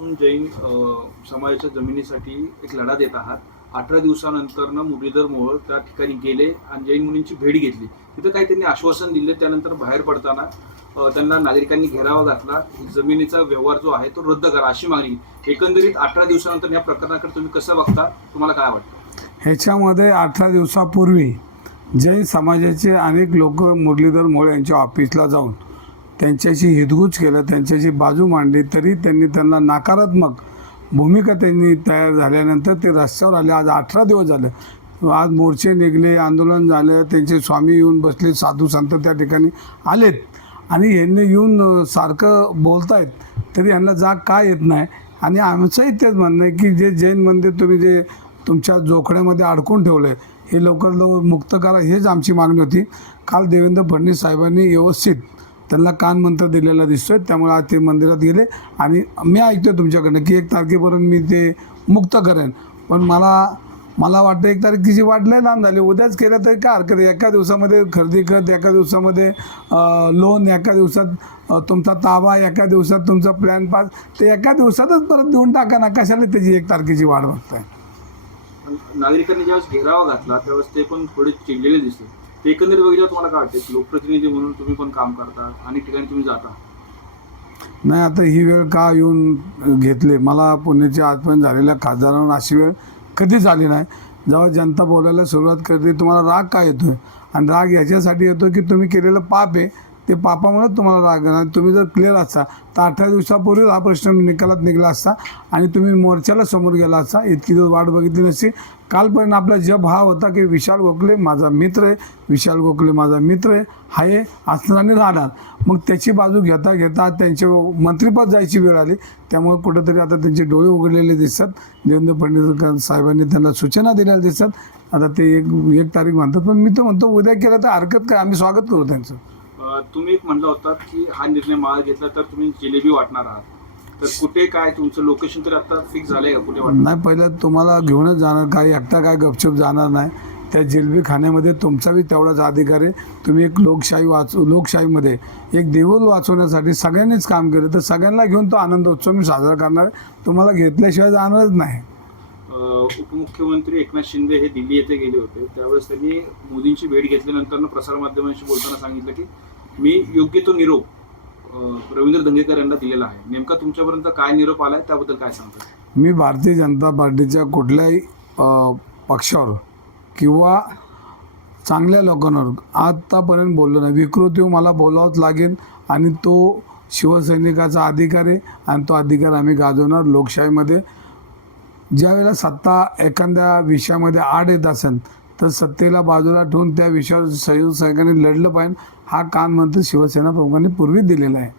जैन समाजाच्या जमिनीसाठी एक लढा देत आहात. अठरा दिवसानंतर मुरलीधर मोहोळ त्या ठिकाणी गेले आणि जैन मुलींची भेट घेतली. तिथं काही त्यांनी आश्वासन दिले. त्यानंतर बाहेर पडताना त्यांना नागरिकांनी घेरावा घातला. जमिनीचा व्यवहार जो आहे तो रद्द करा अशी मागणी. एकंदरीत अठरा दिवसानंतर या प्रकरणाकडे तुम्ही कसं बघता? तुम्हाला काय वाटतं? ह्याच्यामध्ये अठरा दिवसापूर्वी जैन समाजाचे अनेक लोक मुरलीधर मोहोळ यांच्या ऑफिसला जाऊन त्यांच्याशी हितगुज केलं त्यांच्याशी बाजू मांडली तरी त्यांनी त्यांना नकारात्मक भूमिका त्यांनी तयार झाल्यानंतर ते रस्त्यावर आले. आज अठरा दिवस झाले. आज मोर्चे निघले आंदोलन झालं त्यांचे स्वामी येऊन बसले साधू संत त्या ठिकाणी आलेत. आणि यांनी येऊन सारखं बोलतायत तरी यांना जाग का येत नाही? आणि आमचंही तेच म्हणणं आहे की जे जैन मंदिर तुम्ही जे तुमच्या जोखड्यामध्ये अडकून ठेवलं आहे हे लवकर लवकर मुक्त करा हेच आमची मागणी होती. काल देवेंद्र फडणवीस साहेबांनी व्यवस्थित त्यांना कान मंत्र दिलेला दिसतोय त्यामुळे आज ते मंदिरात गेले. आणि मी ऐकतो तुमच्याकडनं की एक तारखेपर्यंत मी ते मुक्त करेन. पण मला मला वाटतं एक तारखेची वाट लय लांब झाली. उद्याच केलं तरी काय हरकत एका दिवसामध्ये खरेदी खत एका दिवसामध्ये लोन एका दिवसात तुमचा ताबा एका दिवसात तुमचा प्लॅन पास. ते एका दिवसातच परत देऊन टाका ना. कशाला त्याची एक तारखेची वाट बघताय? नागरिकांनी ज्यावेळेस घेरावा घातला त्यावेळेस ते पण थोडे चिडलेले दिसले. एकंदरीत बघितलं तुम्हाला काय वाटतं लोकप्रतिनिधी म्हणून तुम्ही पण काम करता अनेक ठिकाणी तुम्ही जाता. नाही आता ही वेळ का येऊन घेतले? मला पुण्याच्या आजपर्यंत झालेल्या खासदारांवर अशी वेळ कधीच आली नाही. जेव्हा जनता बोलायला सुरुवात करते तुम्हाला राग का येतोय? आणि राग याच्यासाठी येतो की तुम्ही केलेलं पाप आहे. ते पापामुळेच तुम्हाला राग येणार. तुम्ही जर क्लिअर असता तर अठरा दिवसापूर्वीच हा प्रश्न निकालात निघाला असता आणि तुम्ही मोर्चाला समोर गेला असता. इतकी दिवस वाट बघितली नसती. कालपर्यंत आपला जब हा होता की विशाल गोखले माझा मित्र आहे. विशाल गोखले माझा मित्र आहे. हाय असणार आणि राहणार. मग त्याची बाजू घेता घेता त्यांचे मंत्रिपद जायची वेळ आली. त्यामुळे कुठंतरी आता त्यांचे डोळे उघडलेले दिसतात. देवेंद्र फडणवीस साहेबांनी त्यांना सूचना दिलेल्या दिसतात. आता ते एक एक तारीख म्हणतात पण मी तर म्हणतो उद्या केलं तर हरकत काय? आम्ही स्वागत करू त्यांचं. तुम्ही एक म्हणलं होता की हा निर्णय मागे घेतला तर तुम्ही जिलेबी वाटणार आहात. तर कुठे काय तुमचं लोकेशन तर आता फिक्स झालंय का? कुठे वाटणार? नाही पहिलं तुम्हाला घेऊनच जाणार. काही एकटा काय गपचूप जाणार नाही. त्या जिलबी खाण्यामध्ये तुमचा बी तेवढाच अधिकार आहे. तुम्ही एक लोकशाही वाच लोकशाहीमध्ये एक देऊळ वाचवण्यासाठी सगळ्यांनीच काम केलं. तर सगळ्यांना घेऊन तो आनंद उत्सव मी साजरा करणार. तुम्हाला घेतल्याशिवाय जाणारच नाही. उपमुख्यमंत्री एकनाथ शिंदे हे दिल्ली येथे गेले होते. त्यावेळेस त्यांनी मोदींची भेट घेतल्यानंतर प्रसारमाध्यमांशी बोलताना सांगितलं की मी योग्य तो निरोप रवींद्र दंगेकर यांना दिलेला आहे. नेमका तुमच्यापर्यंत काय निरोप आलाय? त्याबद्दल काय सांगतो मी भारतीय जनता पार्टीच्या कुठल्याही पक्षावर किंवा चांगल्या लोकांवर आत्तापर्यंत बोललो नाही. विकृती मला बोलावंच लागेल आणि तो शिवसैनिकाचा अधिकार आहे आणि तो अधिकार आम्ही गाजवणार लोकशाहीमध्ये. ज्यावेळेला सत्ता एखाद्या विषयामध्ये आड येत असेल तर सत्तेला बाजूला ठेवून त्या विषयावर शिवसैनिकांनी लढलं पाहिजे हा कान मंत्री शिवसेना प्रमुखांनी पूर्वीच दिलेला आहे.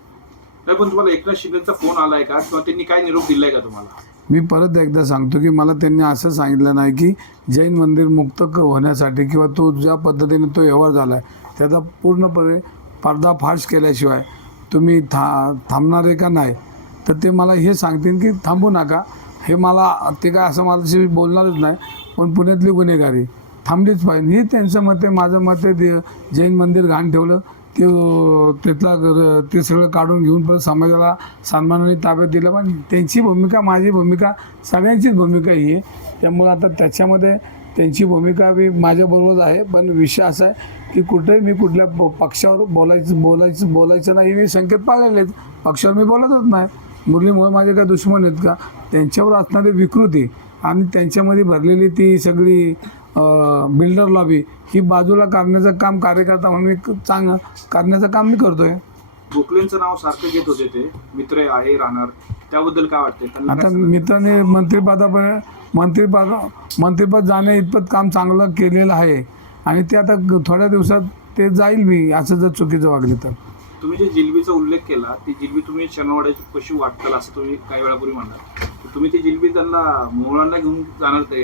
नाही पण तुम्हाला एकनाथ शिंदेचा फोन आलाय का? किंवा त्यांनी काय निरोप दिलाय का तुम्हाला? मी परत एकदा सांगतो की मला त्यांनी असं सांगितलं नाही की जैन मंदिर मुक्त होण्यासाठी किंवा तो ज्या पद्धतीने तो व्यवहार झाला आहे त्याचा पूर्णपणे पर्दाफाश केल्याशिवाय तुम्ही था थांबणार आहे का नाही? तर ते मला हे सांगतील की थांबू नका. हे मला ते काय असं माझ्याशी बोलणारच नाही पण पुण्यातली गुन्हेगारी. थांबलीच पाहिजे. हे त्यांचं मत आहे. माझं मत आहे ते जैन मंदिर घाण ठेवलं. ते तिथला ते सगळं काढून घेऊन परत समाजाला सन्मानाने ताब्यात दिलं. पण त्यांची भूमिका माझी भूमिका सगळ्यांचीच भूमिका ही आहे. त्यामुळे आता त्याच्यामध्ये त्यांची भूमिका बी माझ्याबरोबरच आहे. पण विषय असा आहे की कुठेही मी कुठल्या प- पक्षावर बोलायचं बोलायचं बोलायचं नाही. मी संकेत पाळलेलेच पक्षावर मी बोलतच नाही. मुरलीमुळे माझे काय दुश्मन आहेत का? त्यांच्यावर असणारी विकृती आणि त्यांच्यामध्ये भरलेली ती सगळी बिल्डर लॉबी ही बाजूला काढण्याचं काम कार्यकर्ता म्हणून मी चांग करण्याचं काम मी करतोय. गोखलेंचं नाव सारखं घेत होते ते. मित्र आहे राहणार. त्याबद्दल काय त्यांना आता? मित्राने मंत्रिपदापर्यंत मंत्रिपद मंत्रिपद जाणे इतपत काम चांगलं केलेलं आहे. आणि ते आता थोड्या दिवसात ते जाईल मी असं जर चुकीचं वागले तर. तुम्ही जे जिलबीचा उल्लेख केला ती जिलबी तुम्ही शनिवाड्याची कशी वाटताल असं तुम्ही काही वेळापूर्वी म्हणला. तर तुम्ही ती जिलबी त्यांना मुलांना घेऊन जाणार ते.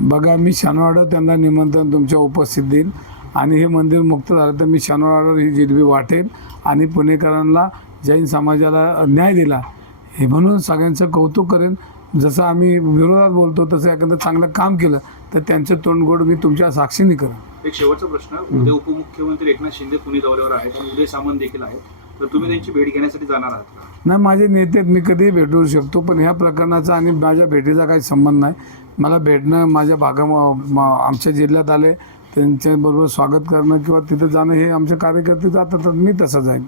बघा मी शनिवारला त्यांना निमंत्रण तुमच्या उपस्थित देईन. आणि हे मंदिर मुक्त झालं तर मी शनिवारवर ही जिलबी वाटेल आणि पुणेकरांना जैन समाजाला न्याय दिला. हे म्हणून सगळ्यांचं कौतुक करेन. जसं आम्ही विरोधात बोलतो तसं एखादं चांगलं काम केलं तर त्यांचं तोंडगोड मी तुमच्या साक्षीने करेन. एक शेवटचा प्रश्न. उद्या उपमुख्यमंत्री एकनाथ शिंदे पुणे दौऱ्यावर आहेत. आणि उदय सामंत देखील आहेत. तर तुम्ही त्यांची भेट घेण्यासाठी जाणार आहात नाही माझे नेते मी कधीही भेटू शकतो. पण ह्या प्रकरणाचा आणि माझ्या भेटीचा काही संबंध नाही. मला भेटणं माझ्या भागा आमच्या जिल्ह्यात आले त्यांच्याबरोबर स्वागत करणं किंवा तिथं जाणं हे आमचे कार्यकर्ते जातात तर मी तसं जाईन.